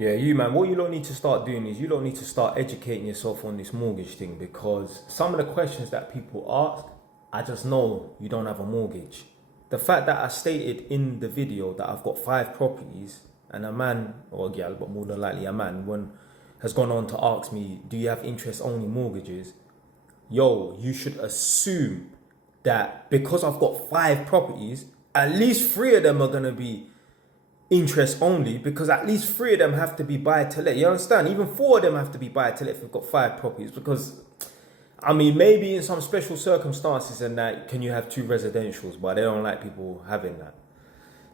Yeah, you man, what you don't need to start doing is you don't need to start educating yourself on this mortgage thing, because some of the questions that people ask, I just know you don't have a mortgage. The fact that I stated in the video that I've got 5 properties, and a man or a girl, but more than likely a man, has gone on to ask me, do you have interest only mortgages? Yo, you should assume that because I've got 5 properties, at least 3 of them are going to be interest only, because at least 3 of them have to be buy to let. You understand? Even 4 of them have to be buy to let if you've got 5 properties. Because, I mean, maybe in some special circumstances and that, can you have 2 residentials, but they don't like people having that.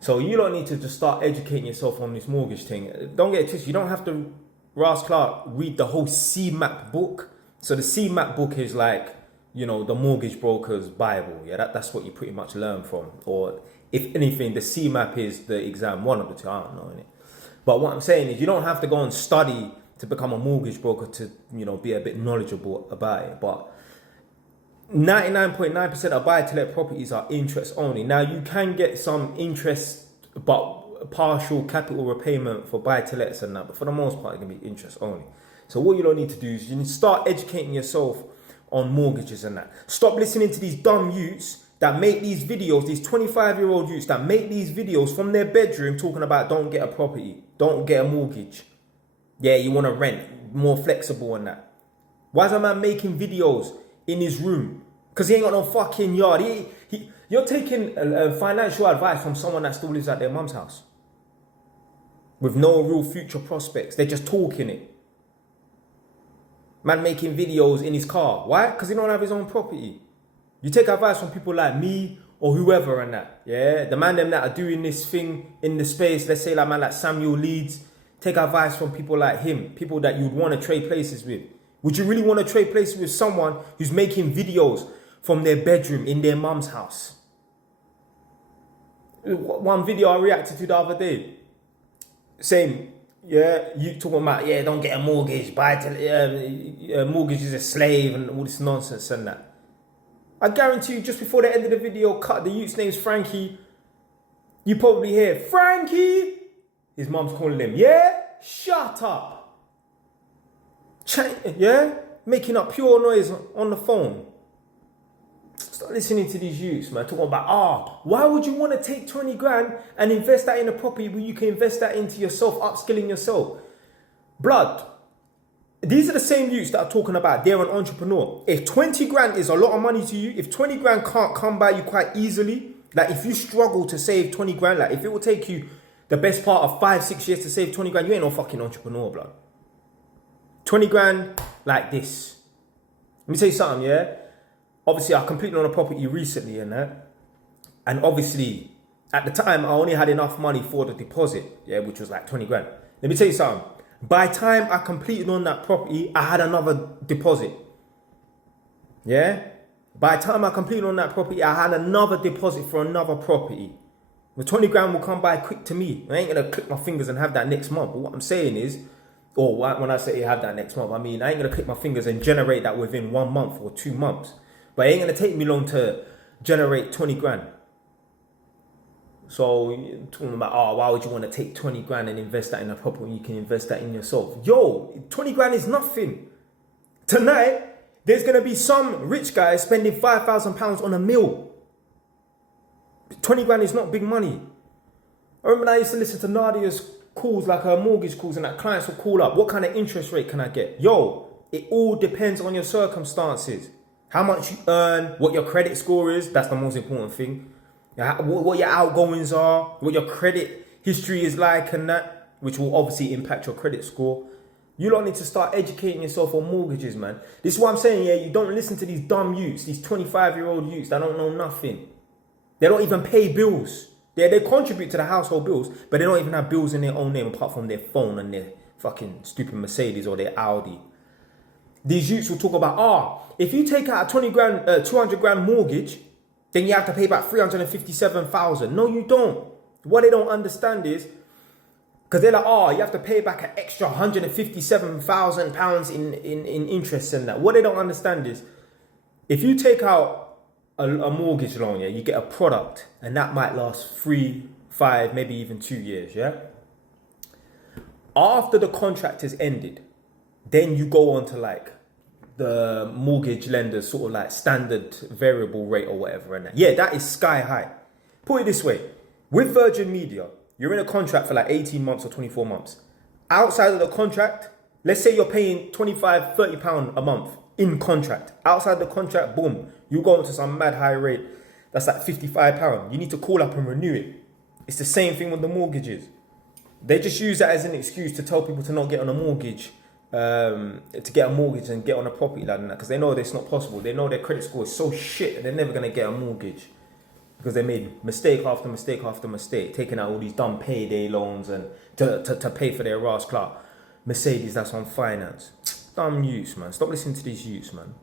So you don't need to just start educating yourself on this mortgage thing. Don't get it twisted. You don't have to, Ross Clark, read the whole CMAP book. So the CMAP book is like, you know, the mortgage broker's Bible. Yeah, that's what you pretty much learn from. Or if anything, the CMAP is the exam, one of the 2, I don't know, innit? But what I'm saying is you don't have to go and study to become a mortgage broker to, you know, be a bit knowledgeable about it. But 99.9% of buy-to-let properties are interest only. Now, you can get some interest, but partial capital repayment for buy-to-lets and that. But for the most part, it can be interest only. So what you don't need to do is you need to start educating yourself on mortgages and that. Stop listening to these dumb youths that make these videos, these 25-year-old youths that make these videos from their bedroom talking about don't get a property, don't get a mortgage. Yeah, you want to rent, more flexible and that. Why is a man making videos in his room? Because he ain't got no fucking yard. You're taking financial advice from someone that still lives at their mum's house with no real future prospects. They're just talking it. Man making videos in his car. Why? Because he don't have his own property. You take advice from people like me or whoever and that. Yeah, the man them that are doing this thing in the space. Let's say like man like Samuel Leeds. Take advice from people like him. People that you'd want to trade places with. Would you really want to trade places with someone who's making videos from their bedroom in their mum's house? One video I reacted to the other day. Same. Yeah, you talking about, yeah, don't get a mortgage, mortgage is a slave and all this nonsense and that. I guarantee you, just before the end of the video, the youth's name's Frankie. You probably hear, Frankie! His mum's calling him, yeah? Shut up! Yeah? Making up pure noise on the phone. Stop listening to these youths, man. Talking about, why would you want to take 20 grand and invest that in a property where you can invest that into yourself, upskilling yourself? Blood. These are the same youths that are talking about they're an entrepreneur. If 20 grand is a lot of money to you, if 20 grand can't come by you quite easily, like if you struggle to save 20 grand, like if it will take you the best part of 5-6 years to save 20 grand, you ain't no fucking entrepreneur, blood. 20 grand like this. Let me tell you something, yeah? Obviously, I completed on a property recently and that. And obviously, at the time, I only had enough money for the deposit, yeah, which was like 20 grand. Let me tell you something. By the time I completed on that property, I had another deposit. Yeah? By the time I completed on that property, I had another deposit for another property. The 20 grand will come by quick to me. I ain't going to click my fingers and have that next month. But what I'm saying is, or when I say have that next month, I mean, I ain't going to click my fingers and generate that within 1 month or 2 months. But it ain't going to take me long to generate 20 grand. So, you're talking about, why would you want to take 20 grand and invest that in a property when you can invest that in yourself? Yo, 20 grand is nothing. Tonight, there's going to be some rich guy spending £5,000 on a meal. 20 grand is not big money. I remember I used to listen to Nadia's calls, like her mortgage calls, and that clients will call up. What kind of interest rate can I get? Yo, it all depends on your circumstances. How much you earn, what your credit score is, that's the most important thing. What your outgoings are, what your credit history is like and that, which will obviously impact your credit score. You don't need to start educating yourself on mortgages, man. This is what I'm saying, yeah, you don't listen to these dumb youths, these 25-year-old youths that don't know nothing. They don't even pay bills. They contribute to the household bills, but they don't even have bills in their own name apart from their phone and their fucking stupid Mercedes or their Audi. These youths will talk about, if you take out a 200 grand mortgage, then you have to pay back 357,000. No, you don't. What they don't understand is, because they're like, you have to pay back an extra 157,000 pounds in interest and that. What they don't understand is, if you take out a mortgage loan, yeah, you get a product, and that might last 3, 5, maybe even 2 years, yeah? After the contract is ended, then you go on to like the mortgage lender's sort of like standard variable rate or whatever. And yeah, that is sky high. Put it this way, with Virgin Media, you're in a contract for like 18 months or 24 months. Outside of the contract, let's say you're paying £25, £30 a month in contract. Outside the contract, boom, you go into some mad high rate. That's like £55. You need to call up and renew it. It's the same thing with the mortgages. They just use that as an excuse to tell people to not get on a mortgage, to get a mortgage and get on a property like that, because they know it's not possible. They know their credit score is so shit that they're never going to get a mortgage because they made mistake after mistake after mistake, taking out all these dumb payday loans and to pay for their Ras Clark Mercedes that's on finance. Dumb youths, man. Stop listening to these youths, man.